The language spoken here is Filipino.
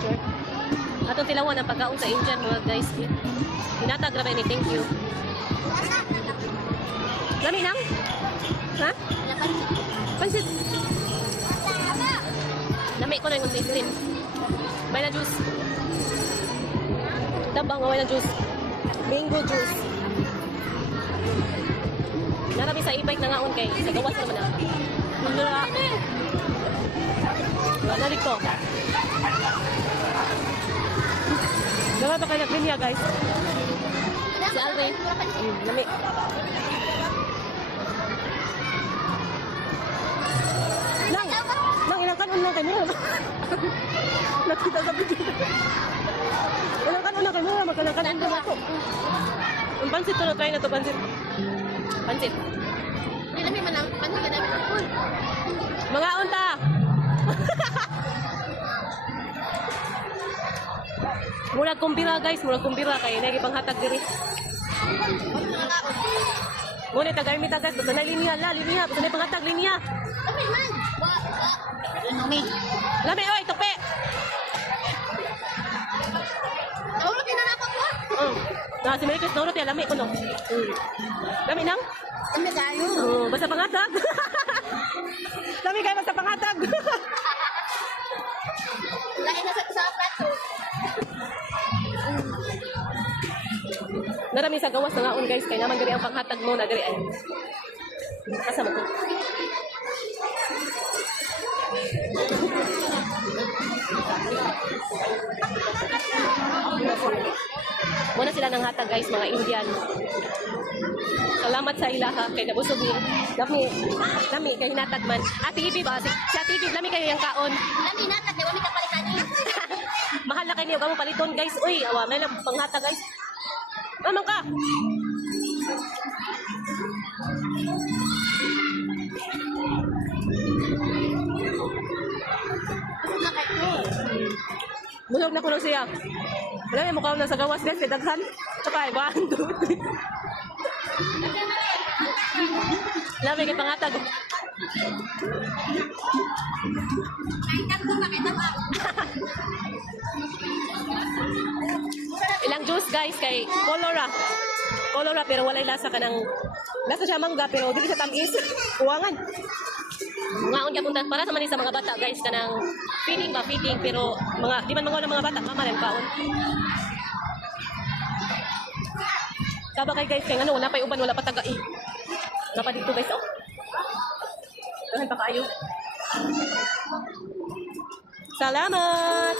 picture. Atong tilawan ang pagkaon sa Indian mga guys. Hinatag ra ba ni thank you. Lami nang? Ha? Pansit. Lami ko na yung tastin. May na juice. Tabang may na juice. Mango juice. Narabi sa e-bike na ngaon kay sa gawas naman na. Magdala. Wala dito. Dala ba kayo nagrinya guys? Si Alve. Lami. Nang ilang kanon lang kayo mo. Nakita sa video. Ilang kanon lang kayo mo. Magkalang kanon lang ako. Ang pansit to na try na to pansit. Pansit. Hindi namin manang pansit na namin. Mga unta. Murag kumbira guys, murag kumbira kay nagi panghatag diri. Muna tagarmi ta guys, basta na linya, basta na panghatag linya. Tapi man. Nami. Lami oy, tupi. Tawag din na napag ko. Na si Maricris Noro ti lami ko no. Lami nang? Kami tayo. Basta panghatag. Lami kay basta panghatag. Lain na sa plato. Narami sa gawas na ngaon guys, kay naman diri ang panghatag mo na diri ay. Kasama ko. Muna sila nang hatag guys, mga Indian. Salamat sa ilaha kay nabusog ni. Lami kay hinatag man. Ate Ibi ba? Si Ate Ibi, lami kayo yung kaon. Lami na tat, wala ka palitan ni. Mahal na kayo niyo kamo paliton guys. Uy, awa may lang panghatag guys. Amang ka. Busog na ko lang siya. Wala yung mukha na sa gawas guys, kay daghan. Tsaka ay bando. Lami kay pangatag. Kaitan ko makita pa. Ilang juice guys kay Colora. Colora pero walay lasa kanang lasa siya mangga pero dili siya tamis. Uwangan. Ngaon gyapon para sa manin sa mga bata guys kanang feeding pero mga di man mga mga bata mama rin paon. Saba kay guys kay ngano wala pay uban wala pa taga Wala pa dito guys oh. Dahan pa kayo. Salamat.